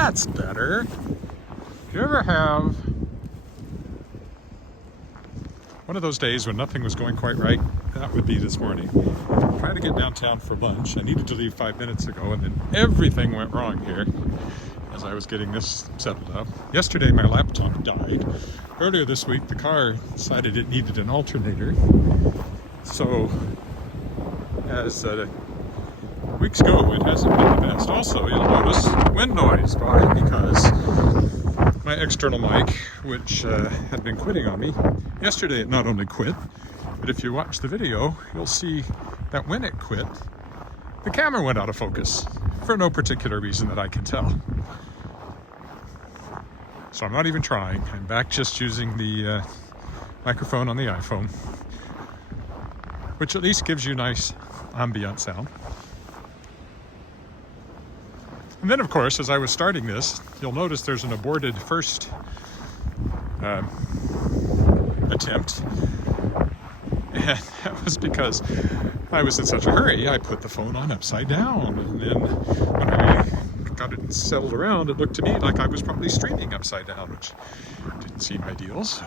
That's better. If you ever have one of those days when nothing was going quite right, that would be this morning. Trying to get downtown for lunch. I needed to leave 5 minutes ago, and then everything went wrong here as I was getting this settled up. Yesterday, my laptop died. Earlier this week, the car decided it needed an alternator. So, as weeks go, it hasn't been the best. Also, you'll notice wind noise because my external mic, which had been quitting on me, yesterday it not only quit, but if you watch the video, you'll see that when it quit, the camera went out of focus for no particular reason that I can tell. So I'm not even trying. I'm back just using the microphone on the iPhone, which at least gives you nice ambient sound. And then, of course, as I was starting this, you'll notice there's an aborted first attempt. And that was because I was in such a hurry. I put the phone on upside down. And then when I got it settled around, it looked to me like I was probably streaming upside down, which didn't seem ideal. So,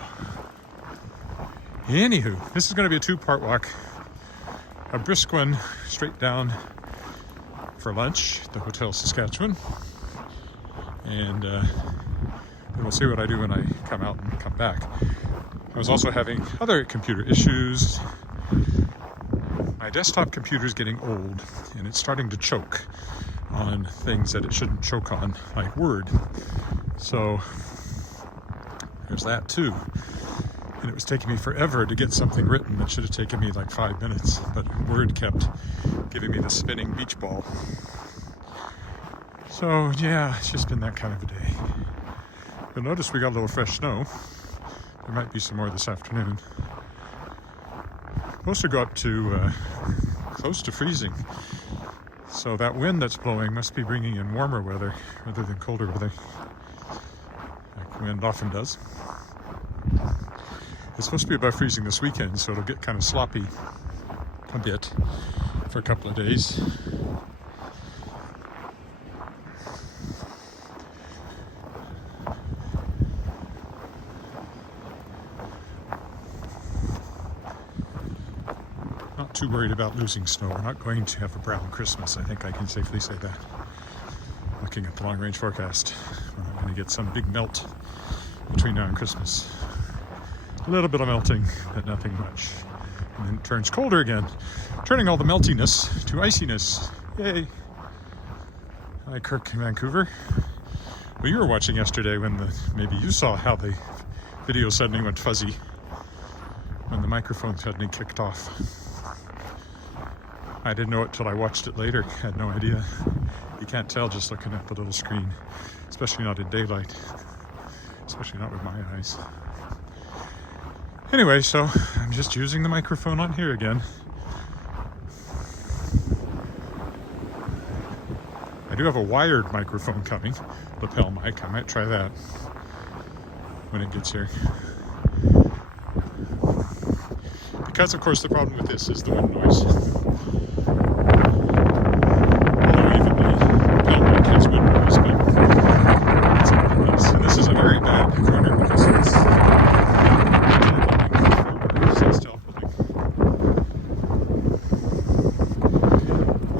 anywho, this is going to be a two-part walk. A brisk one straight down for lunch at the Hotel Saskatchewan, and then we'll see what I do when I come out and come back. I was also having other computer issues. My desktop computer is getting old, and it's starting to choke on things that it shouldn't choke on, like Word. So there's that too. And it was taking me forever to get something written that should have taken me like 5 minutes, but Word kept giving me the spinning beach ball. So yeah, it's just been that kind of a day. You'll notice we got a little fresh snow. There might be some more this afternoon. Supposed to go up to close to freezing. So that wind that's blowing must be bringing in warmer weather rather than colder weather, like wind often does. It's supposed to be above freezing this weekend, so it'll get kind of sloppy a bit for a couple of days. Not too worried about losing snow. We're not going to have a brown Christmas. I think I can safely say that. Looking at the long-range forecast, we're not going to get some big melt between now and Christmas. A little bit of melting, but nothing much. And then it turns colder again, turning all the meltiness to iciness. Yay! Hi, Kirk in Vancouver. Well, you were watching yesterday when maybe you saw how the video suddenly went fuzzy when the microphone suddenly kicked off. I didn't know it till I watched it later. Had no idea. You can't tell just looking at the little screen, especially not in daylight, especially not with my eyes. Anyway, so I'm just using the microphone on here again. I do have a wired microphone coming, lapel mic. I might try that when it gets here. Because, of course, the problem with this is the wind noise. Although even the lapel mic has wind noise, but it's not nice. And this is a very bad corner because it's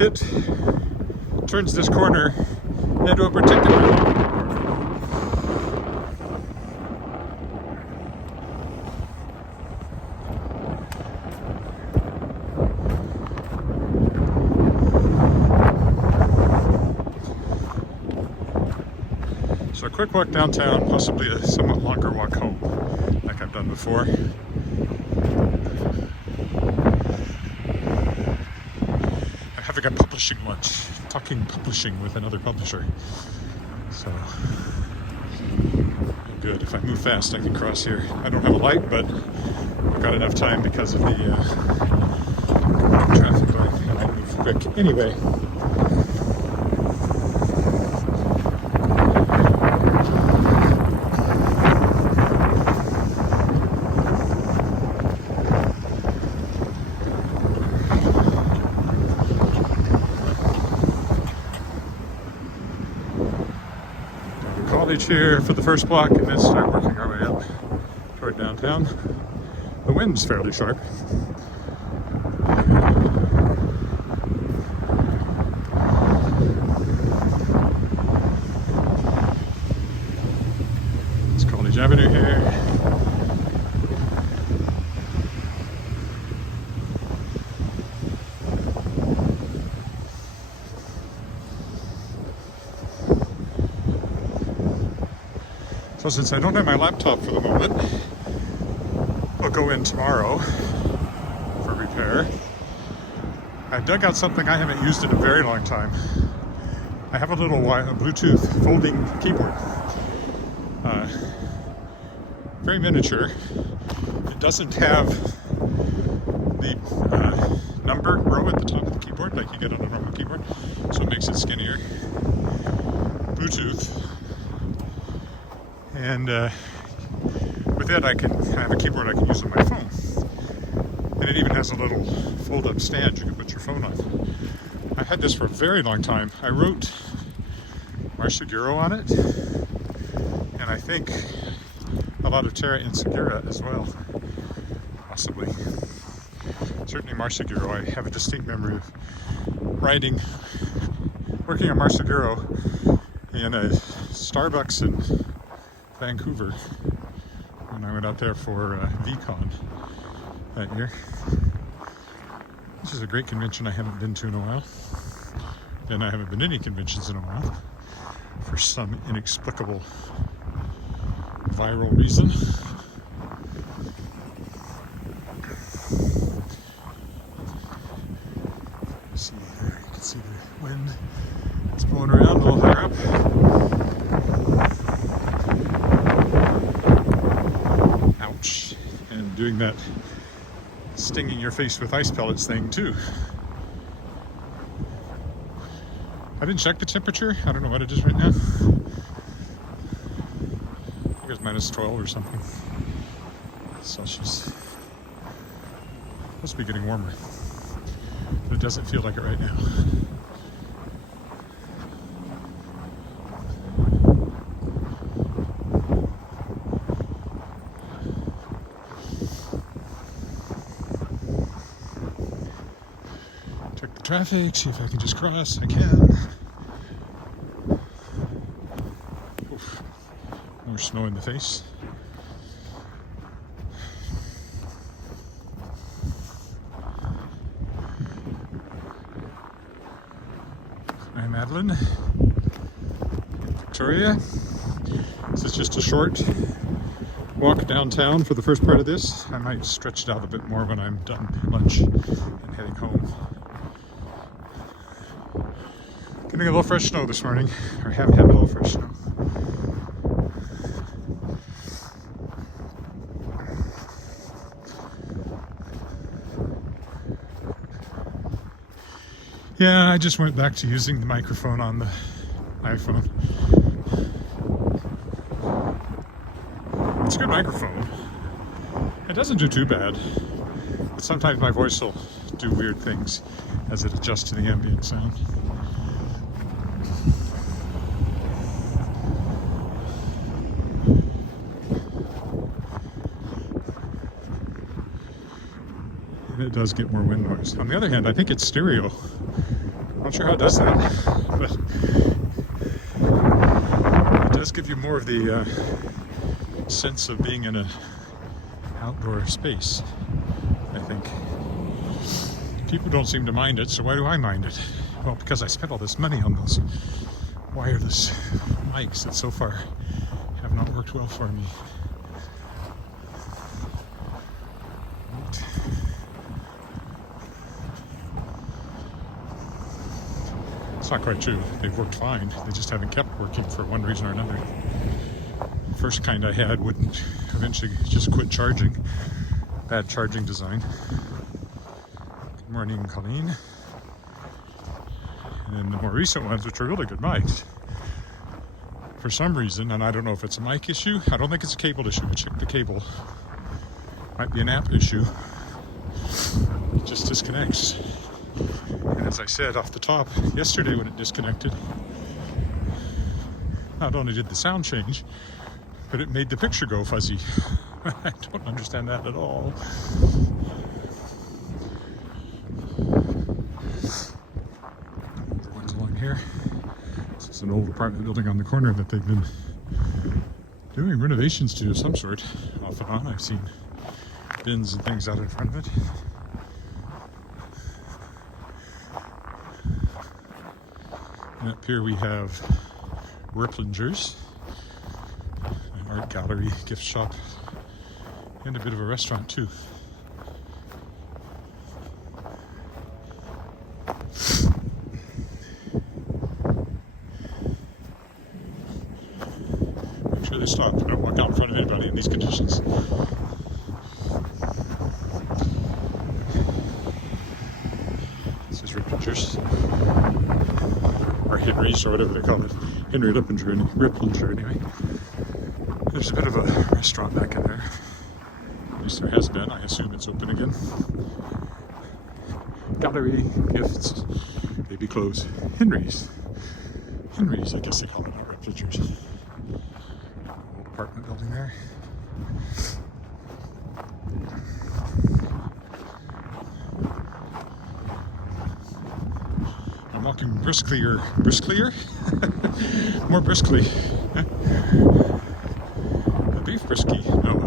it turns this corner into a particularly so a quick walk downtown, possibly a somewhat longer walk home, like I've done before. Having a publishing lunch, talking publishing with another publisher. So, good. If I move fast, I can cross here. I don't have a light, but I've got enough time because of the traffic light. I might move quick. Anyway. college here for the first block and then start working our way up toward downtown. The wind's fairly sharp. It's College Avenue here. So since I don't have my laptop for the moment, I'll go in tomorrow for repair. I dug out something I haven't used in a very long time. I have a little Bluetooth folding keyboard. Very miniature. It doesn't have the number row at the top of the keyboard like you get on a normal keyboard, so it makes it skinnier. Bluetooth. And with it, I have a keyboard I can use on my phone. And it even has a little fold-up stand you can put your phone on. I've had this for a very long time. I wrote Marseguro on it, and I think a lot of Terra Insegura as well, possibly. Certainly Marseguro. I have a distinct memory of working on Marseguro in a Starbucks in Vancouver when I went out there for VCon that year. This is a great convention I haven't been to in a while. And I haven't been to any conventions in a while for some inexplicable viral reason. See there, you can see the wind. It's blowing around a little higher up. And doing that stinging your face with ice pellets thing too. I didn't check the temperature. I don't know what it is right now. I think it's minus 12 or something Celsius. Must be getting warmer, but it doesn't feel like it right now. Traffic, see if I can just cross. I can. Oof. More snow in the face. Hi, Madeline. Victoria. This is just a short walk downtown for the first part of this. I might stretch it out a bit more when I'm done lunch and heading home. Getting a little fresh snow this morning, or have had a little fresh snow. Yeah, I just went back to using the microphone on the iPhone. It's a good microphone. It doesn't do too bad. But sometimes my voice will do weird things as it adjusts to the ambient sound. It does get more wind noise. On the other hand, I think it's stereo. I'm not sure how it does that, but it does give you more of the sense of being in an outdoor space, I think. People don't seem to mind it, so why do I mind it? Well, because I spent all this money on those wireless mics that so far have not worked well for me. It's not quite true. They've worked fine. They just haven't kept working for one reason or another. The first kind I had wouldn't eventually just quit charging. Bad charging design. Good morning, Colleen. And then the more recent ones, which are really good mics, for some reason, and I don't know if it's a mic issue, I don't think it's a cable issue. I checked the cable. Might be an amp issue. It just disconnects. And as I said off the top yesterday when it disconnected, not only did the sound change, but it made the picture go fuzzy. I don't understand that at all. Other ones along here. This is an old apartment building on the corner that they've been doing renovations to of some sort, off and on. I've seen bins and things out in front of it. And up here we have Ripplingers, an art gallery, gift shop, and a bit of a restaurant too. Make sure they stop. Don't walk out in front of anybody in these conditions. This is Ripplingers, or Henry's, or whatever they call it. Henry Ripplinger anyway. There's a bit of a restaurant back in there. At least there has been. I assume it's open again. Gallery, gifts, baby clothes. Henry's, I guess they call it, not Ripplingers. Old apartment building there. I'm walking brisklier? More briskly. Beef brisky. No,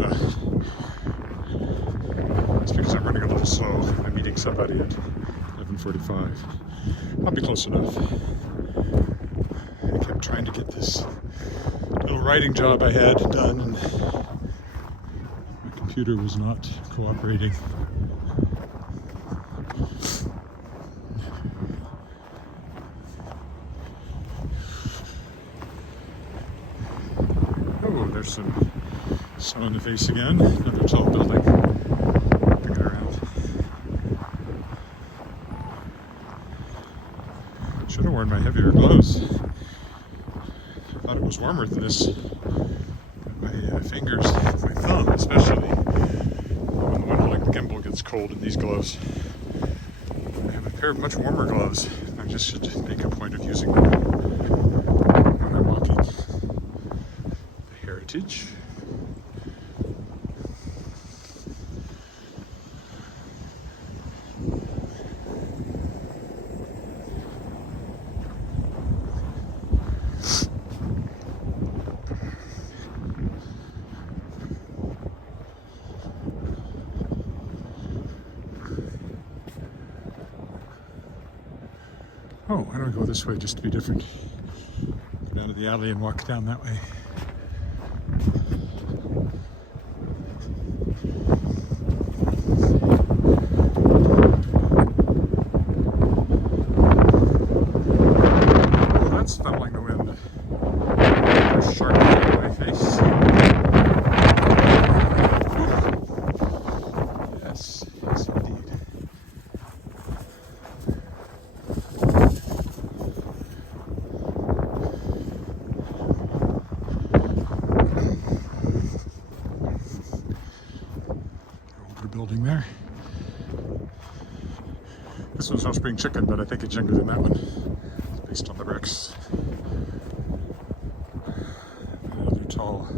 it's because I'm running a little slow. I'm meeting somebody at 11:45. I'll be close enough. I kept trying to get this little writing job I had done, and my computer was not cooperating. There's some sun in the face again. Another tall building. Bring it around. Should have worn my heavier gloves. I thought it was warmer than this. My fingers, my thumb especially, when the one holding the gimbal gets cold in these gloves. I have a pair of much warmer gloves. I just should make a point of using them when I'm walking. Heritage. Oh, why don't I go this way just to be different? Go down to the alley and walk down that way. Stumbling the wind. There's sharp in my face. Yes, yes indeed. Older building there. This one's no spring chicken, but I think it's younger than that one. Based on the bricks. Another tall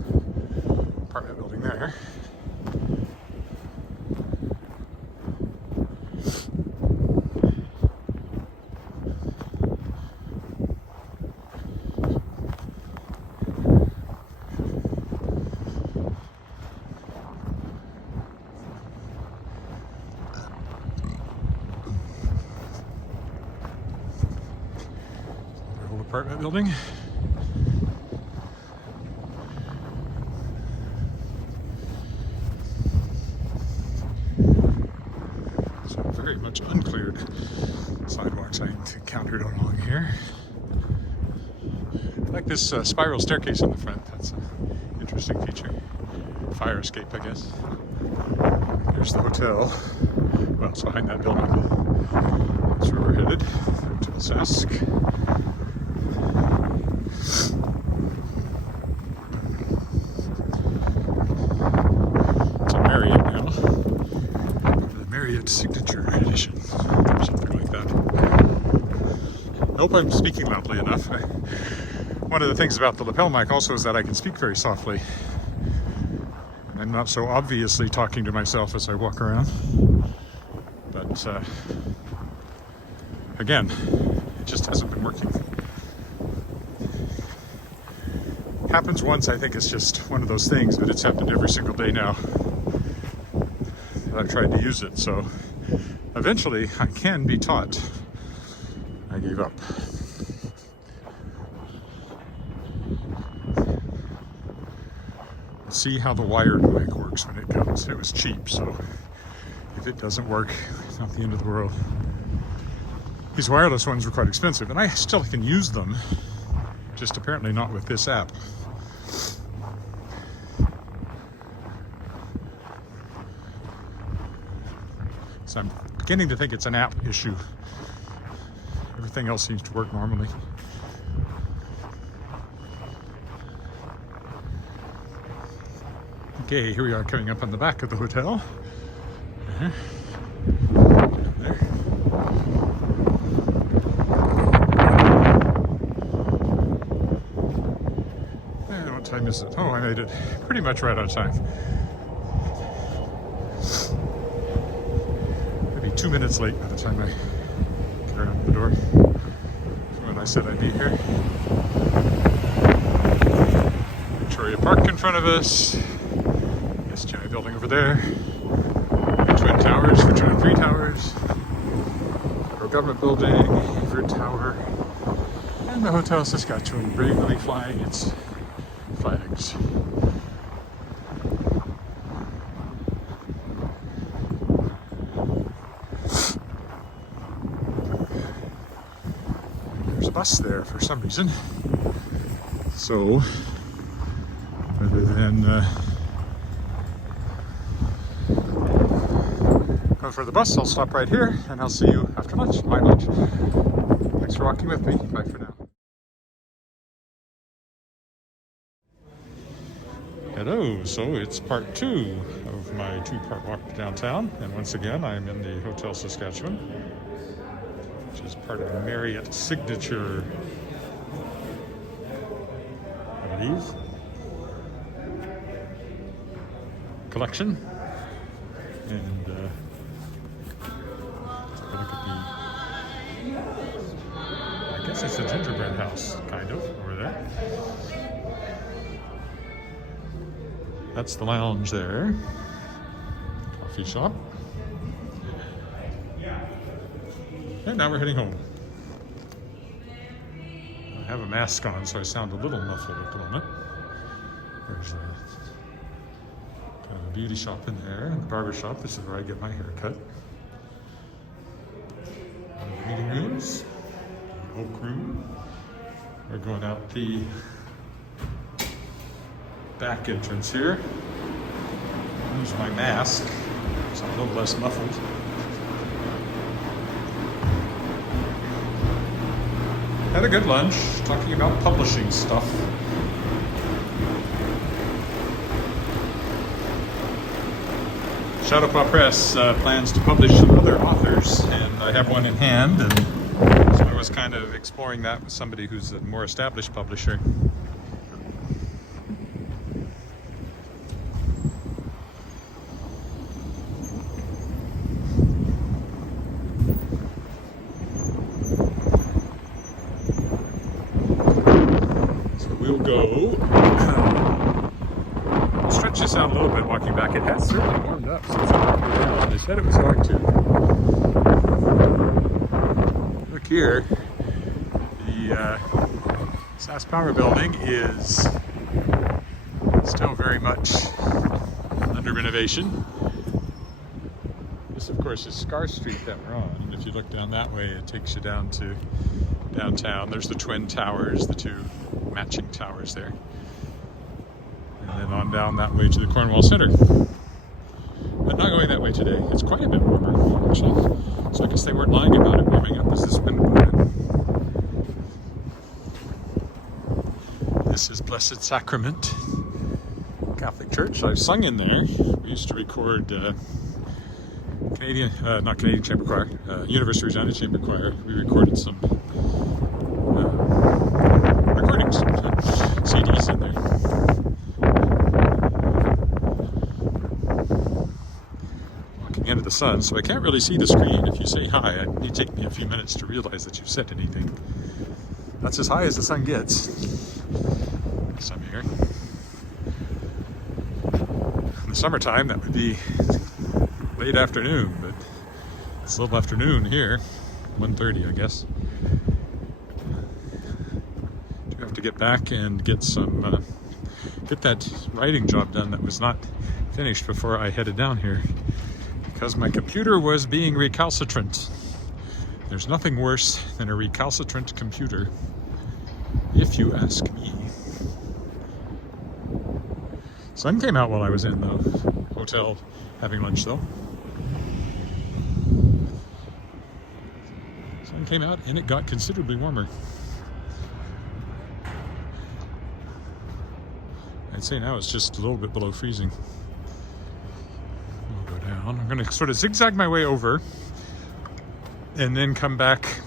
apartment building there. Apartment building. So very much uncleared sidewalks I encountered along here. I like this spiral staircase on the front. That's an interesting feature. Fire escape, I guess. Here's the hotel. Well, it's behind that building. That's where we're headed. Hotel Sask. It's a Marriott now. The Marriott Signature Edition. Or something like that. I hope I'm speaking loudly enough. One of the things about the lapel mic also is that I can speak very softly. I'm not so obviously talking to myself as I walk around. But again, it just hasn't been working. Happens once, I think it's just one of those things, but it's happened every single day now that I've tried to use it. So eventually I can be taught. I gave up. Let's see how the wired mic works when it comes. It was cheap, so if it doesn't work, it's not the end of the world. These wireless ones were quite expensive, and I still can use them, just apparently not with this app. So I'm beginning to think it's an app issue. Everything else seems to work normally. Okay, here we are coming up on the back of the hotel. There. And what time is it? Oh, I made it pretty much right on time. Maybe 2 minutes late by the time I get around the door from when I said I'd be here. Victoria Park in front of us. SGI building over there. The Twin Towers, Regina 3 Towers. Our government building, Edward Tower. And the Hotel Saskatchewan bravely flying its flags. There's a bus there for some reason. So, rather than go for the bus, I'll stop right here and I'll see you after lunch, my lunch. Thanks for walking with me. Bye for now. Hello, so it's part 2 of my 2-part walk downtown, and once again I'm in the Hotel Saskatchewan, which is part of the Marriott Signature, I believe, collection. And look at I guess it's a gingerbread house, kind of, over there. That's the lounge there. Coffee shop. And now we're heading home. I have a mask on, so I sound a little muffled at the moment. There's a beauty shop in there, and the barber shop. This is where I get my hair cut. Meeting rooms, the oak room. We're going out the back entrance here. Use my mask, so I'm a little less muffled. Had a good lunch, talking about publishing stuff. Chautauqua Press plans to publish some other authors, and I have one in hand, and so I was kind of exploring that with somebody who's a more established publisher. So we'll go. Stretch this out a little bit walking back. It has certainly warmed up since I walked down. They said it was going to. Look here. The SAS Power Building is still very much under renovation. This, of course, is Scar Street that we're on. And if you look down that way, it takes you down to downtown. There's the Twin Towers, the 2 matching towers there. And then on down that way to the Cornwall Center. But not going that way today. It's quite a bit warmer, actually. So I guess they weren't lying about it warming up as this wind blew in. This is Blessed Sacrament Catholic Church. I've sung in there. We used to record not Canadian Chamber Choir, University of Regina Chamber Choir. We recorded some recordings. sun, so I can't really see the screen. If you say hi, it take me a few minutes to realize that you've said anything. That's as high as the sun gets this time of year. In the summertime, that would be late afternoon, but it's little afternoon here, 1:30, I guess. Do have to get back and get some, get that writing job done that was not finished before I headed down here, because my computer was being recalcitrant. There's nothing worse than a recalcitrant computer, if you ask me. Sun came out while I was in the hotel having lunch, though. Sun came out and it got considerably warmer. I'd say now it's just a little bit below freezing. We'll go down. I'm going to sort of zigzag my way over and then come back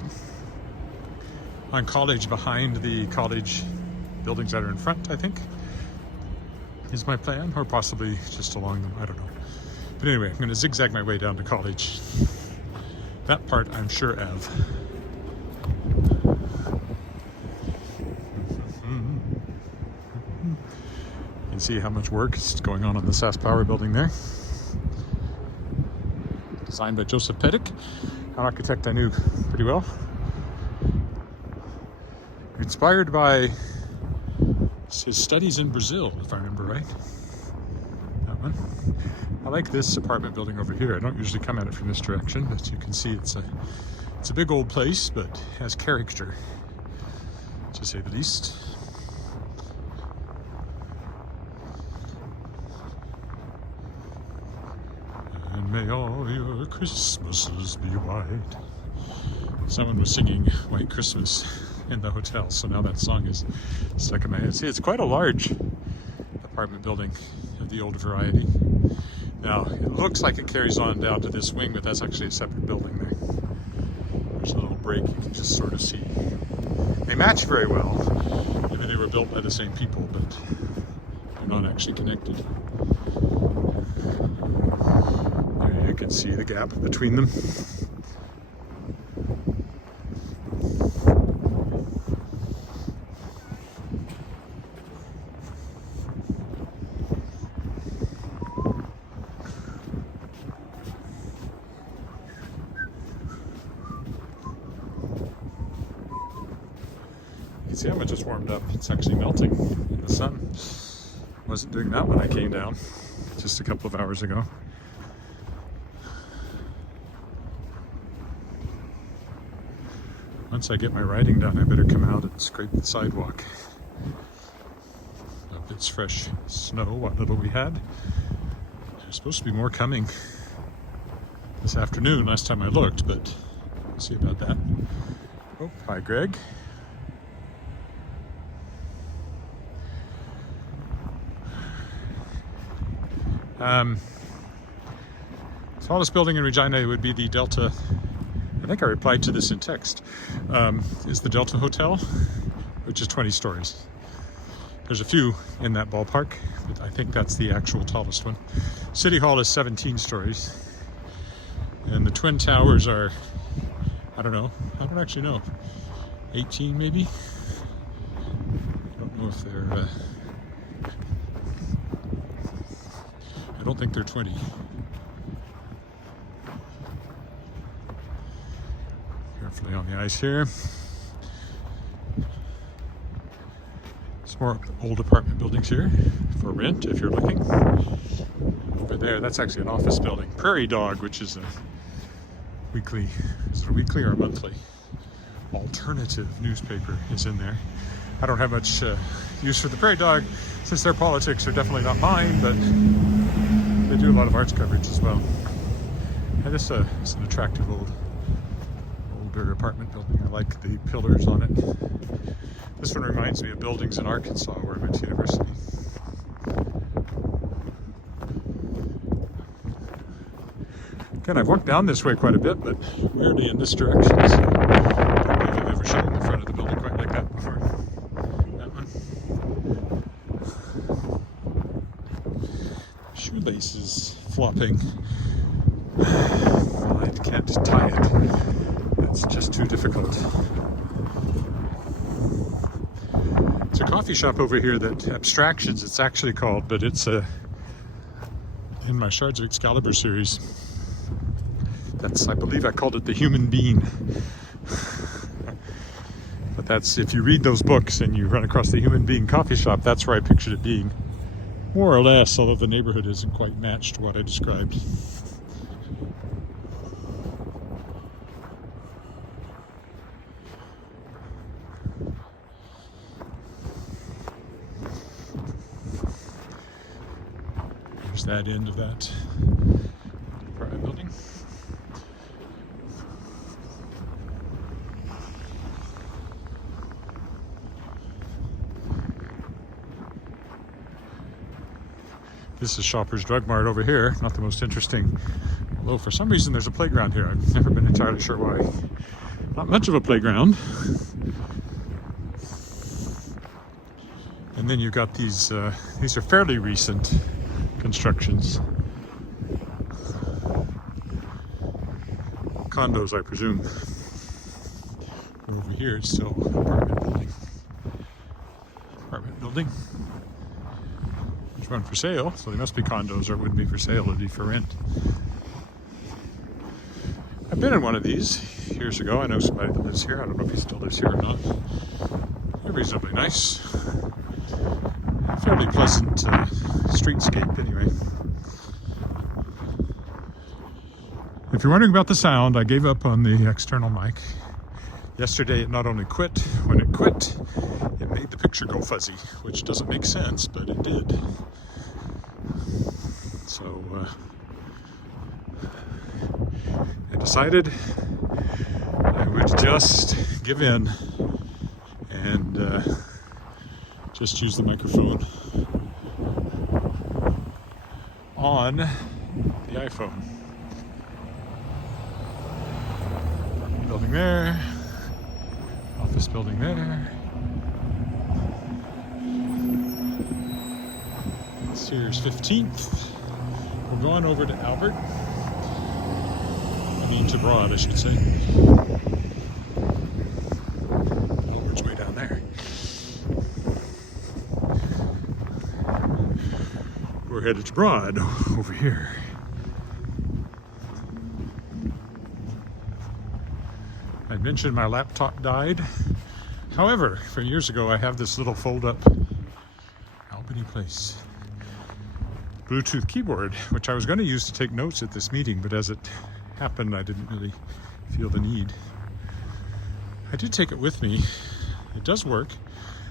on College behind the college buildings that are in front, I think, is my plan, or possibly just along them, I don't know. But anyway, I'm going to zigzag my way down to College. That part I'm sure of. You can see how much work is going on the SAS Power building there. Designed by Joseph Pettick, an architect I knew pretty well. Inspired by his studies in Brazil, if I remember right. That one. I like this apartment building over here. I don't usually come at it from this direction, but you can see it's a big old place, but has character, to say the least. And may all your Christmases be white. Someone was singing White Christmas in the hotel, so now that song is stuck in my head. See, it's quite a large apartment building of the old variety. Now, it looks like it carries on down to this wing, but that's actually a separate building there. There's a little break you can just sort of see. They match very well. Maybe they were built by the same people, but they're not actually connected. There you can see the gap between them. You can see how much it's warmed up. It's actually melting in the sun. Wasn't doing that when I came down just a couple of hours ago. Once I get my writing done, I better come out and scrape the sidewalk. Hope it's fresh snow, what little we had. There's supposed to be more coming this afternoon, last time I looked, but we'll see about that. Oh, hi Greg. Tallest building in Regina would be the Delta. I think I replied to this in text. Is the Delta Hotel, which is 20 stories. There's a few in that ballpark, but I think that's the actual tallest one. City Hall is 17 stories. And the Twin Towers are, I don't know, I don't actually know, 18 maybe? I don't know if they're, I don't think they're 20. Carefully on the ice here. Some more old apartment buildings here for rent if you're looking. Over there, that's actually an office building. Prairie Dog, which is a weekly, is it a weekly or a monthly? Alternative newspaper is in there. I don't have much use for the Prairie Dog since their politics are definitely not mine, but they do a lot of arts coverage as well. And this is an attractive older apartment building. I like the pillars on it. This one reminds me of buildings in Arkansas where I went to university. Again, I've walked down this way quite a bit, but rarely in this direction. So I don't believe I've ever shown the front of the building quite like that before. That one. Shoelaces flopping. can't tie it. It's just too difficult. It's a coffee shop over here that Abstractions, it's actually called, but it's in my Shards of Excalibur series. That's, I believe I called it the Human Being. But that's, if you read those books and you run across the Human Being coffee shop, that's where I pictured it being. More or less, although the neighborhood isn't quite matched to what I described. There's that end of that private building. This is Shoppers Drug Mart over here, not the most interesting. Although for some reason there's a playground here. I've never been entirely sure why. Not much of a playground. And then you've got these are fairly recent constructions. Condos, I presume. Over here it's still apartment building. Apartment building. There's one for sale, so they must be condos, or it wouldn't be for sale, it'd be for rent. I've been in one of these years ago. I know somebody that lives here. I don't know if he still lives here or not. They're reasonably nice. Fairly pleasant streetscape anyway. If you're wondering about the sound, I gave up on the external mic. Yesterday it not only quit, when it quit, it made the picture go fuzzy, which doesn't make sense, but it did. So I decided I would just give in and just use the microphone on the iPhone. Building there, office building there. This here's 15th. We're going over to Albert. To Broad, I should say. Albert's way down there. We're headed to Broad over here. I mentioned my laptop died. However, from years ago, I have this little fold-up Albany Place Bluetooth keyboard, which I was going to use to take notes at this meeting, but as it happened, I didn't really feel the need. I did take it with me. It does work.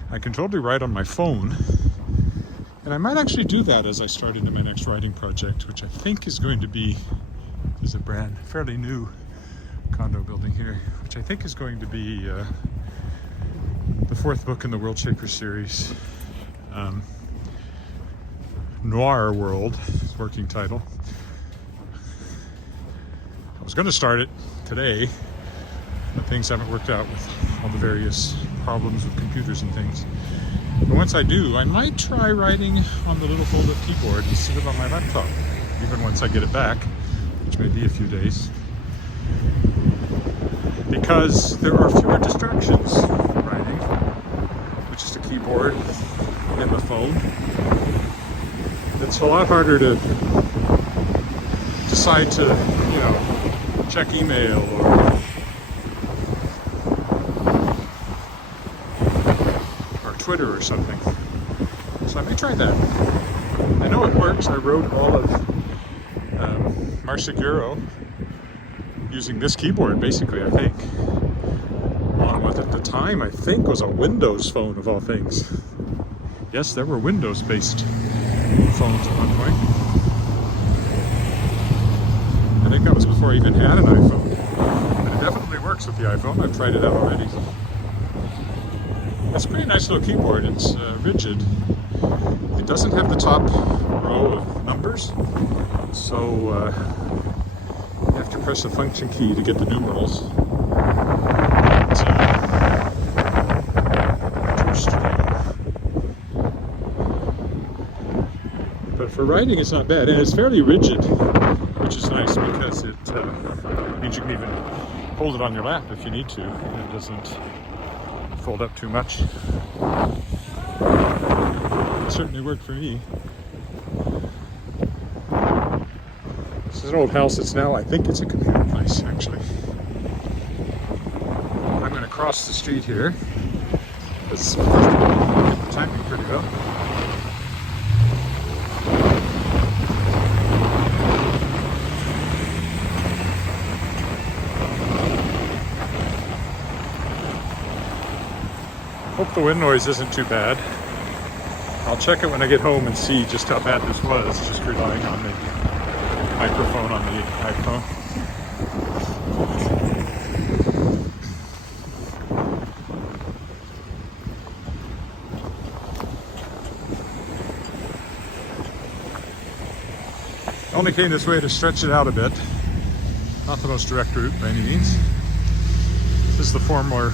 I can totally write on my phone, and I might actually do that as I start into my next writing project, which I think is going to be, there's a brand fairly new condo building here, which I think is going to be the fourth book in the World Shaker series. Noir World, working title. I was going to start it today, but things haven't worked out with all the various problems with computers and things. But once I do, I might try writing on the little fold-up keyboard instead of on my laptop, even once I get it back, which may be a few days. Because there are fewer distractions from writing, which is the keyboard and the phone. It's a lot harder to decide to, check email or Twitter or something. So I may try that. I know it works. I wrote all of Marseguro using this keyboard, basically, I think. On what at the time I think was a Windows phone of all things. Yes, there were Windows-based phones at one point. I think that was before I even had an iPhone. But it definitely works with the iPhone. I've tried it out already. It's a pretty nice little keyboard. It's rigid. It doesn't have the top row of numbers, so you have to press the function key to get the numerals. But for writing, it's not bad, and it's fairly rigid, which which is nice because it means you can even hold it on your lap if you need to, and it doesn't fold up too much. It certainly worked for me. This is an old house. It's now, I think it's a computer place, actually. I'm going to cross the street here. Let's get the timing pretty well. Hope the wind noise isn't too bad. I'll check it when I get home and see just how bad this was, just relying on the microphone on the iPhone. I only came this way to stretch it out a bit. Not the most direct route by any means. This is the former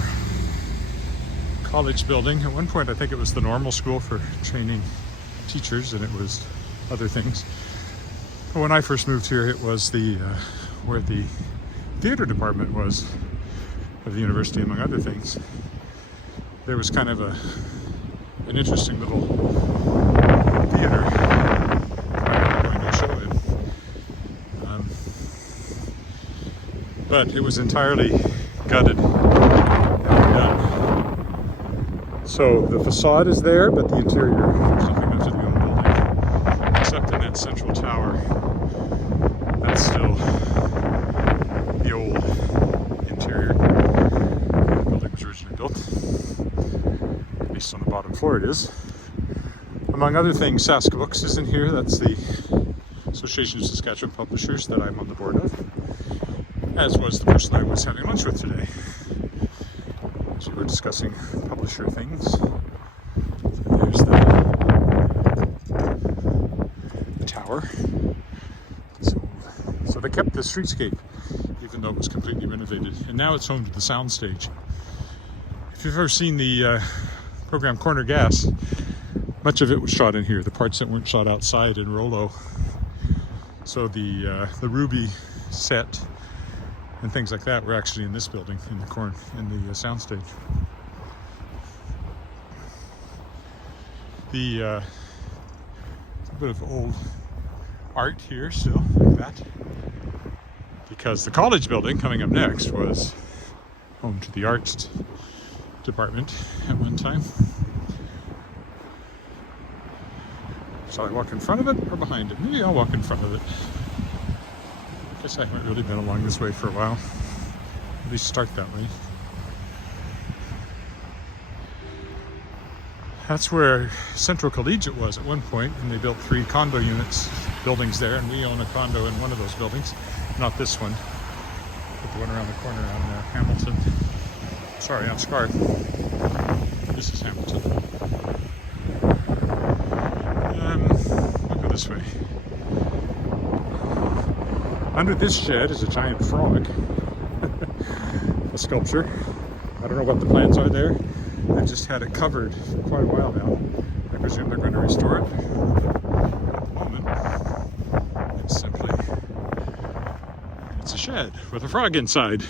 college building. At one point I think it was the normal school for training teachers, and it was other things. But when I first moved here, it was the where the theater department was of the university, among other things. There was kind of an interesting little theater going to show it. But it was entirely gutted. So the facade is there, but the interior, there's nothing left of the old building, except in that central tower. That's still the old interior. The building was originally built. At least on the bottom floor it is. Among other things, Sask Books is in here. That's the Association of Saskatchewan Publishers that I'm on the board of, as was the person I was having lunch with today. So we're discussing publisher things. There's the tower. So they kept the streetscape, even though it was completely renovated. And now it's home to the soundstage. If you've ever seen the program Corner Gas, much of it was shot in here. The parts that weren't shot outside in Rollo. So the Ruby set and things like that were actually in this building, in the soundstage. A bit of old art here still, like that. Because the college building coming up next was home to the arts department at one time. Shall I walk in front of it or behind it? Maybe I'll walk in front of it. I guess I haven't really been along this way for a while. At least start that way. That's where Central Collegiate was at one point, and they built 3 condo buildings there, and we own a condo in one of those buildings. Not this one, but the one around the corner on Hamilton. Sorry, on Scarth. This is Hamilton. Look at this way. Under this shed is a giant frog, a sculpture. I don't know what the plans are there. They just had it covered for quite a while now. I presume they're going to restore it. At the moment, it's a shed with a frog inside.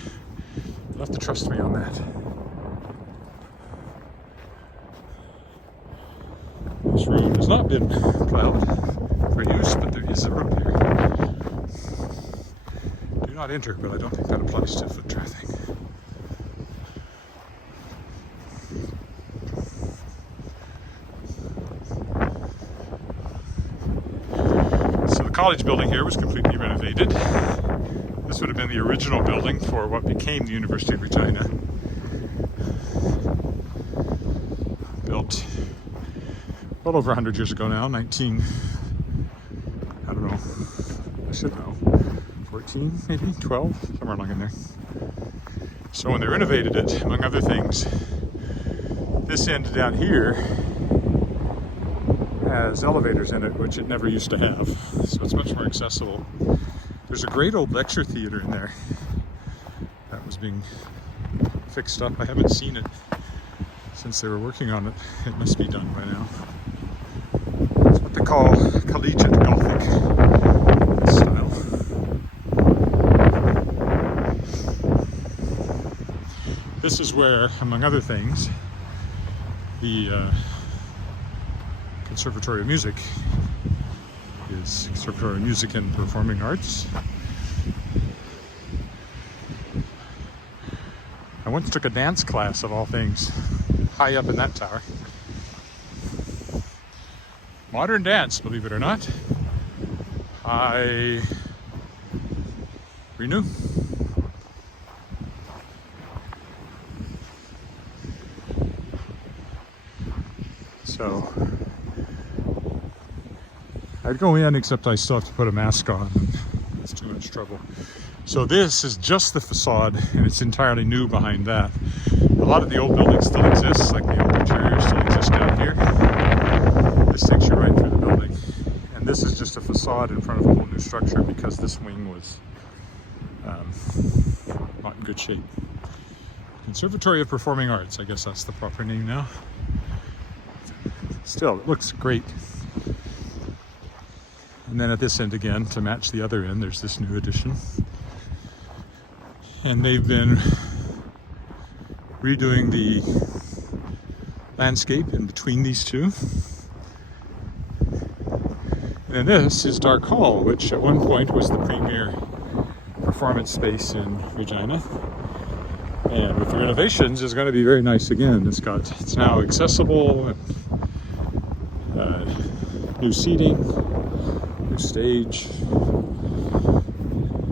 You'll have to trust me on that. This road has not been plowed for use, but there is a road here. Do not enter, but I don't think that applies to foot traffic. So the college building here was completely renovated. This would have been the original building for what became the University of Regina. Built well over 100 years ago now, I don't know, I should know, 14, maybe 12, somewhere along in there. So when they renovated it, among other things, this end down here has elevators in it, which it never used to have. So it's much more accessible. There's a great old lecture theater in there that was being fixed up. I haven't seen it since they were working on it. It must be done by now. It's what they call collegiate Gothic style. this is where, among other things, the Conservatory of Music is. Conservatory of Music and Performing Arts. I once took a dance class, of all things, high up in that tower. Modern dance, believe it or not. I renew. So I'd go in, except I still have to put a mask on, and it's too much trouble. So this is just the facade, and it's entirely new behind that. A lot of the old buildings still exist, like the old interior still exists down here. This takes you right through the building. And this is just a facade in front of a whole new structure because this wing was not in good shape. Conservatory of Performing Arts, I guess that's the proper name now. Still, it looks great. And then at this end again, to match the other end, there's this new addition. And they've been redoing the landscape in between these two. And this is Dark Hall, which at one point was the premier performance space in Regina. And with the renovations, is going to be very nice again. It's now accessible, and, new seating, new stage,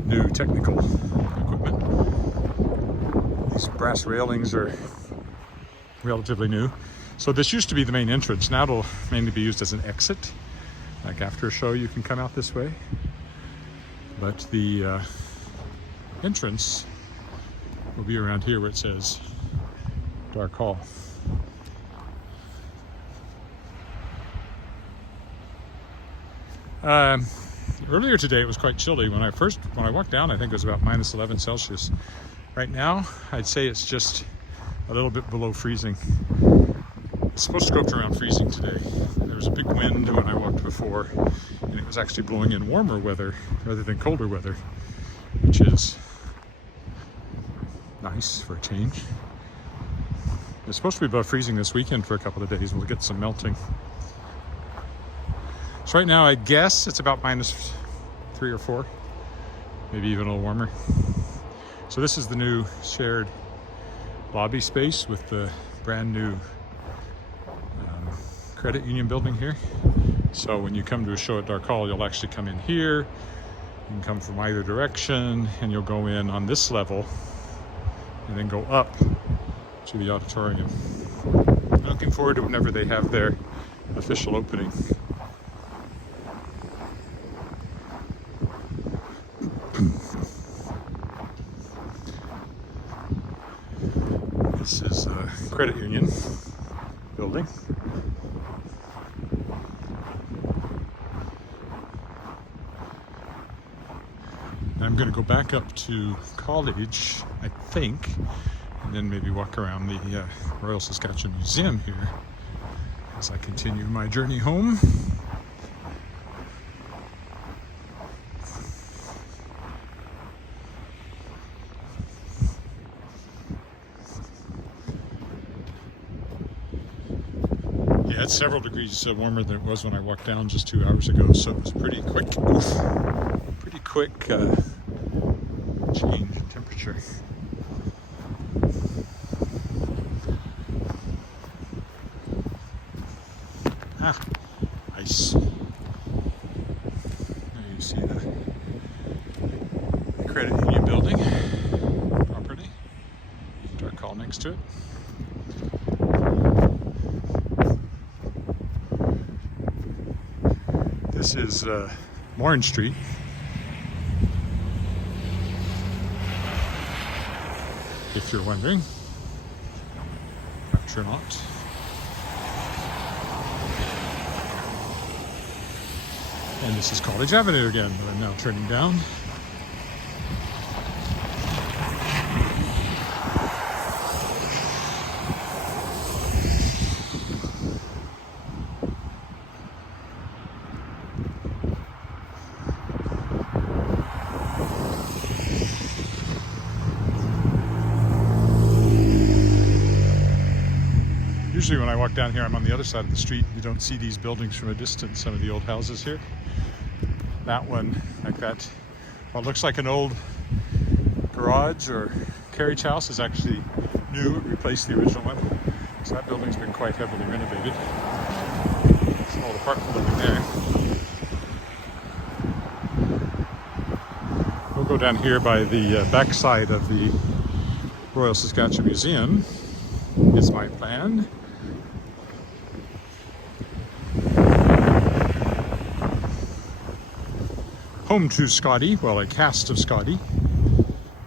new technical equipment. These brass railings are relatively new. So this used to be the main entrance. Now it'll mainly be used as an exit. Like after a show, you can come out this way. But the entrance will be around here where it says Dark Hall. Earlier today it was quite chilly. When I walked down, I think it was about minus 11 Celsius. Right now, I'd say it's just a little bit below freezing. It's supposed to go up to around freezing today. There was a big wind when I walked before, and it was actually blowing in warmer weather rather than colder weather, which is nice for a change. It's supposed to be above freezing this weekend for a couple of days. We'll get some melting. So right now, I guess it's about minus 3 or 4, maybe even a little warmer. So this is the new shared lobby space with the brand new credit union building here. So when you come to a show at Dark Hall, you'll actually come in here. You can come from either direction, and you'll go in on this level and then go up to the auditorium. I'm looking forward to whenever they have their official opening. This is a credit union building. I'm going to go back up to College, I think, and then maybe walk around the Royal Saskatchewan Museum here as I continue my journey home. Yeah, it's several degrees warmer than it was when I walked down just 2 hours ago, so it was pretty quick. Pretty quick change in temperature. Ice. There you see the credit union building property. Dark Hall next to it. This is Morin Street. If you're wondering, perhaps you're not. And this is College Avenue again, that I'm now turning down. Usually when I walk down here, I'm on the other side of the street. You don't see these buildings from a distance, some of the old houses here. That one, like that, what looks like an old garage or carriage house is actually new. It replaced the original one. So that building's been quite heavily renovated. Small apartment building there. We'll go down here by the backside of the Royal Saskatchewan Museum, is my plan. Home to Scotty, well, a cast of Scotty,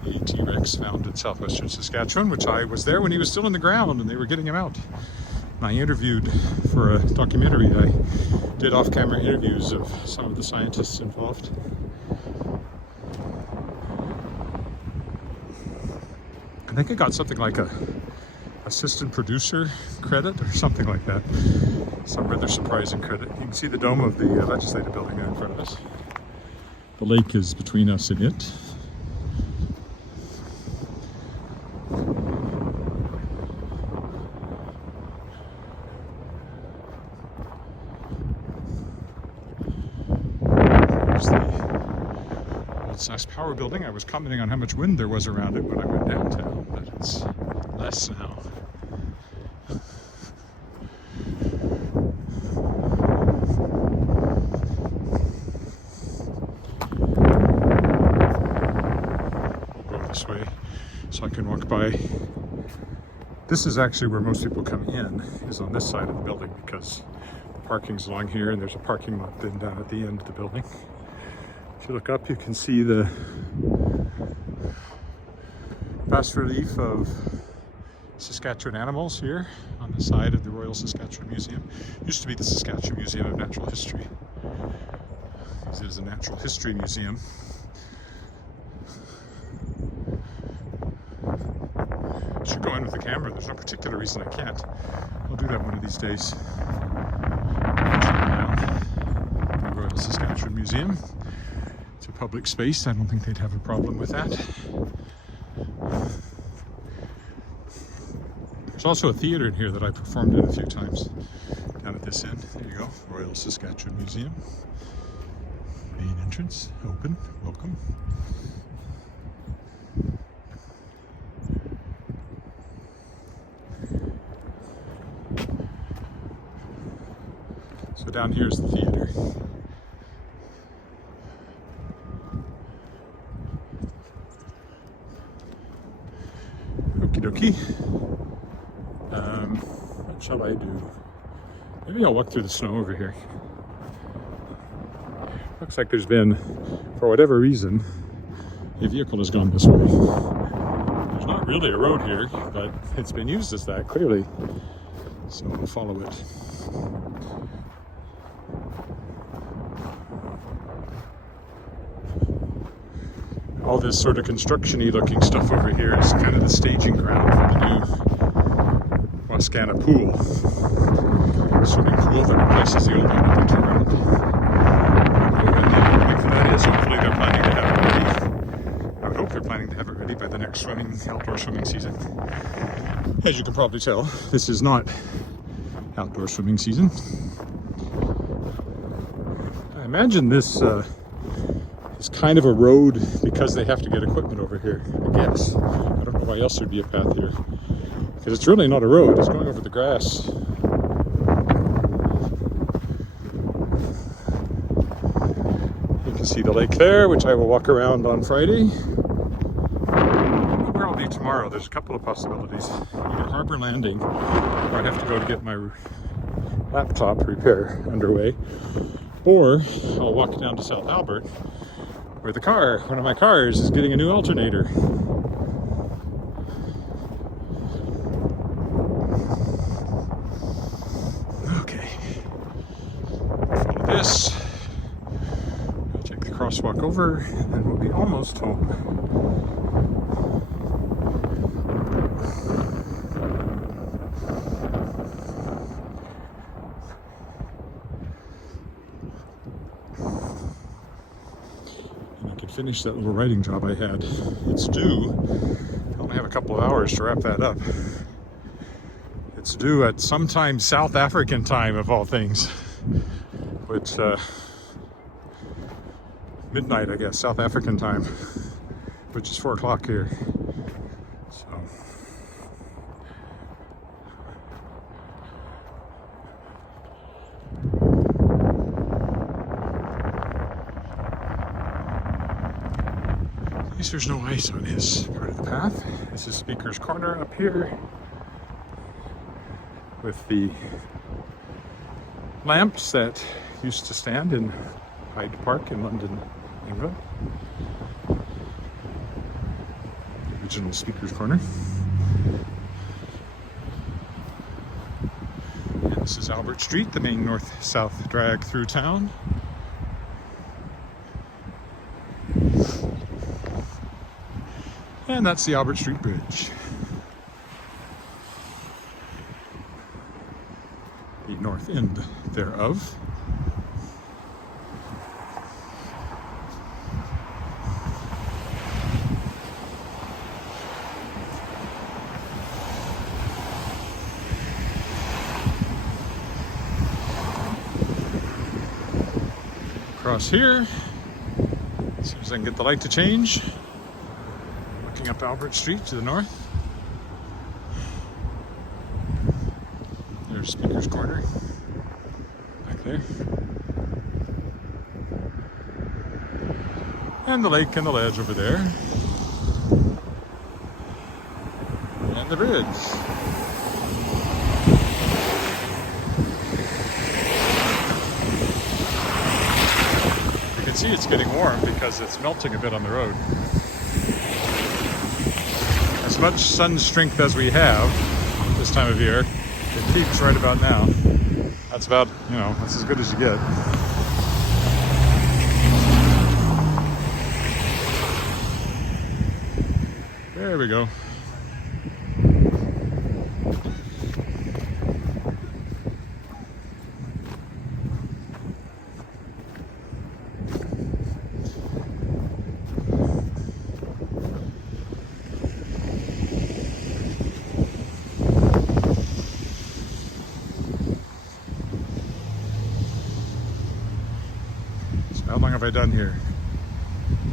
a T-Rex found in southwestern Saskatchewan, which I was there when he was still in the ground and they were getting him out. And I interviewed for a documentary. I did off-camera interviews of some of the scientists involved. I think I got something like a assistant producer credit or something like that. Some rather surprising credit. You can see the dome of the legislative building there in front of us. The lake is between us and it. There's the old Sask Power building. I was commenting on how much wind there was around it when I went downtown, but it's less now. Way so I can walk by. This is actually where most people come in, is on this side of the building, because the parking's along here and there's a parking lot then down at the end of the building. If you look up, you can see the bas relief of Saskatchewan animals here on the side of the Royal Saskatchewan Museum. It used to be the Saskatchewan Museum of Natural History. It is a natural history museum. Should go in with the camera. There's no particular reason I can't. I'll do that one of these days. The Royal Saskatchewan Museum. It's a public space. I don't think they'd have a problem with that. There's also a theater in here that I performed in a few times. Down at this end. There you go. Royal Saskatchewan Museum. Main entrance. Open. Welcome. So down here is the theater. Okie dokie. What shall I do? Maybe I'll walk through the snow over here. Looks like there's been, for whatever reason, a vehicle has gone this way. There's not really a road here, but it's been used as that, clearly. So I'll follow it. All this sort of construction-y looking stuff over here is kind of the staging ground for the new Wascana pool. Swimming pool that replaces the old one I think around. When the opening for that is, hopefully they're planning to have it ready. I would hope they're planning to have it ready by the next outdoor swimming season. As you can probably tell, this is not outdoor swimming season. I imagine this it's kind of a road because they have to get equipment over here, I guess. I don't know why else there'd be a path here. Because it's really not a road, it's going over the grass. You can see the lake there, which I will walk around on Friday. Where I'll be tomorrow, there's a couple of possibilities. Either Harbor Landing, where I have to go to get my laptop repair underway, or I'll walk down to South Albert, where one of my cars is getting a new alternator. Okay. Follow this. I'll take the crosswalk over and we'll be almost home. Finish that little writing job I had. It's due. I only have a couple of hours to wrap that up. It's due at sometime South African time, of all things, which midnight, I guess, South African time, which is 4 o'clock here. So at least there's no ice on his part of the path. This is Speaker's Corner up here with the lamps that used to stand in Hyde Park in London, England. The original Speaker's Corner. And this is Albert Street, the main north-south drag through town. And that's the Albert Street Bridge. The north end thereof. Across here, as soon as I can get the light to change. Looking up Albert Street to the north. There's Speaker's Corner, back there. And the lake and the ledge over there. And the bridge. You can see it's getting warm because it's melting a bit on the road. As much sun strength as we have this time of year, it peaks right about now. That's about, that's as good as you get. There we go. How long have I done here?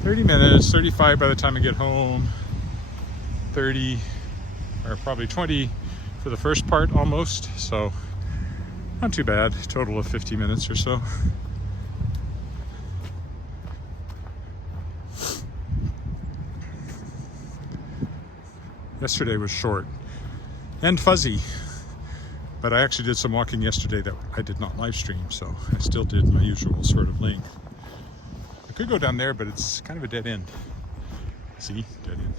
30 minutes, 35 by the time I get home, 30 or probably 20 for the first part almost, so not too bad. Total of 50 minutes or so. Yesterday was short and fuzzy, but I actually did some walking yesterday that I did not live stream, so I still did my usual sort of length. I could go down there, but it's kind of a dead end. See? Dead end.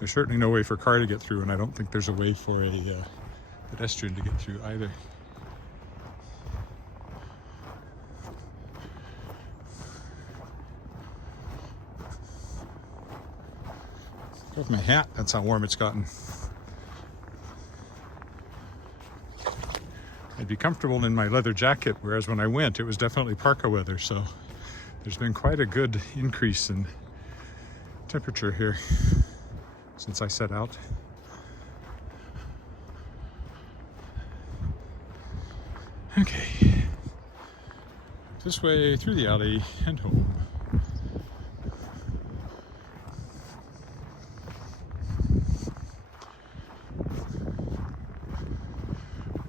There's certainly no way for a car to get through, and I don't think there's a way for a pedestrian to get through either. With my hat, that's how warm it's gotten. I'd be comfortable in my leather jacket, whereas when I went, it was definitely parka weather, so there's been quite a good increase in temperature here since I set out. Okay, this way through the alley and home.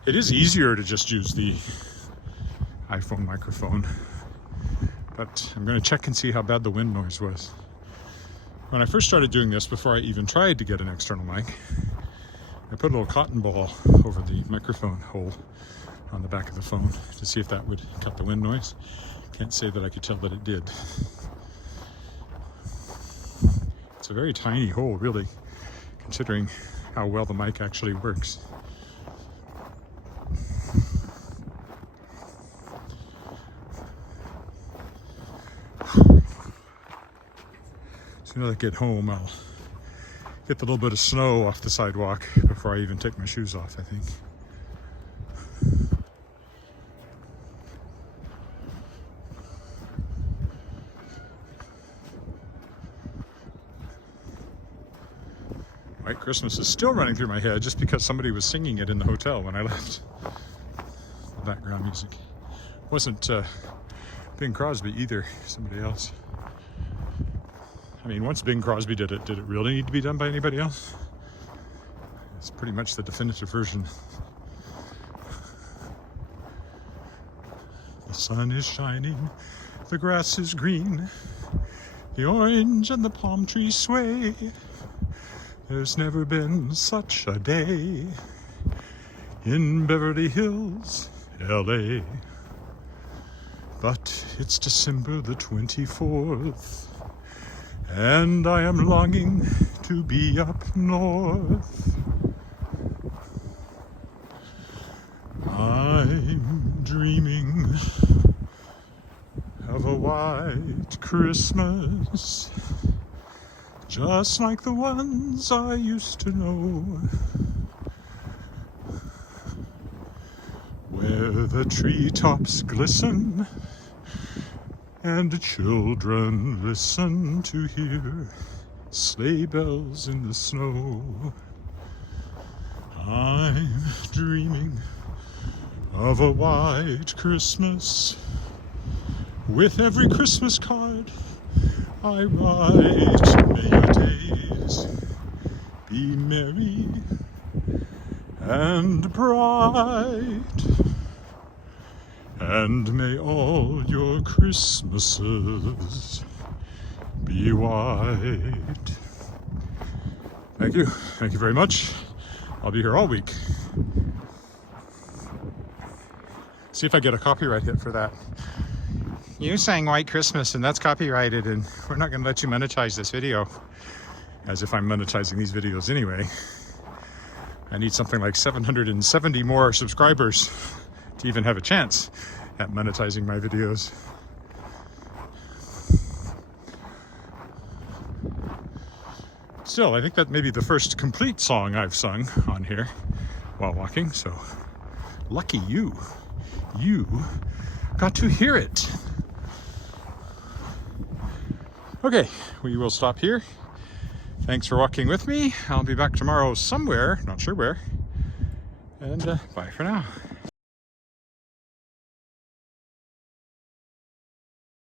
It is easier to just use the iPhone microphone, but I'm going to check and see how bad the wind noise was. When I first started doing this, before I even tried to get an external mic, I put a little cotton ball over the microphone hole on the back of the phone to see if that would cut the wind noise. Can't say that I could tell that it did. It's a very tiny hole, really, considering how well the mic actually works. As soon as I get home, I'll get the little bit of snow off the sidewalk before I even take my shoes off, I think. White Christmas is still running through my head just because somebody was singing it in the hotel when I left. The background music. Wasn't Bing Crosby either, somebody else. I mean, once Bing Crosby did it really need to be done by anybody else? It's pretty much the definitive version. The sun is shining, the grass is green, the orange and the palm trees sway. There's never been such a day in Beverly Hills, LA. But it's December the 24th, and I am longing to be up north. I'm dreaming of a white Christmas, just like the ones I used to know, where the treetops glisten and the children listen to hear sleigh bells in the snow. I'm dreaming of a white Christmas, with every Christmas card I write. May your days be merry and bright, and may all your Christmases be white. Thank you. Thank you very much. I'll be here all week. See if I get a copyright hit for that. You sang White Christmas and that's copyrighted, and we're not going to let you monetize this video. As if I'm monetizing these videos anyway. I need something like 770 more subscribers to even have a chance at monetizing my videos. Still, I think that may be the first complete song I've sung on here while walking, so lucky you. You got to hear it. Okay, we will stop here. Thanks for walking with me. I'll be back tomorrow somewhere, not sure where. And bye for now.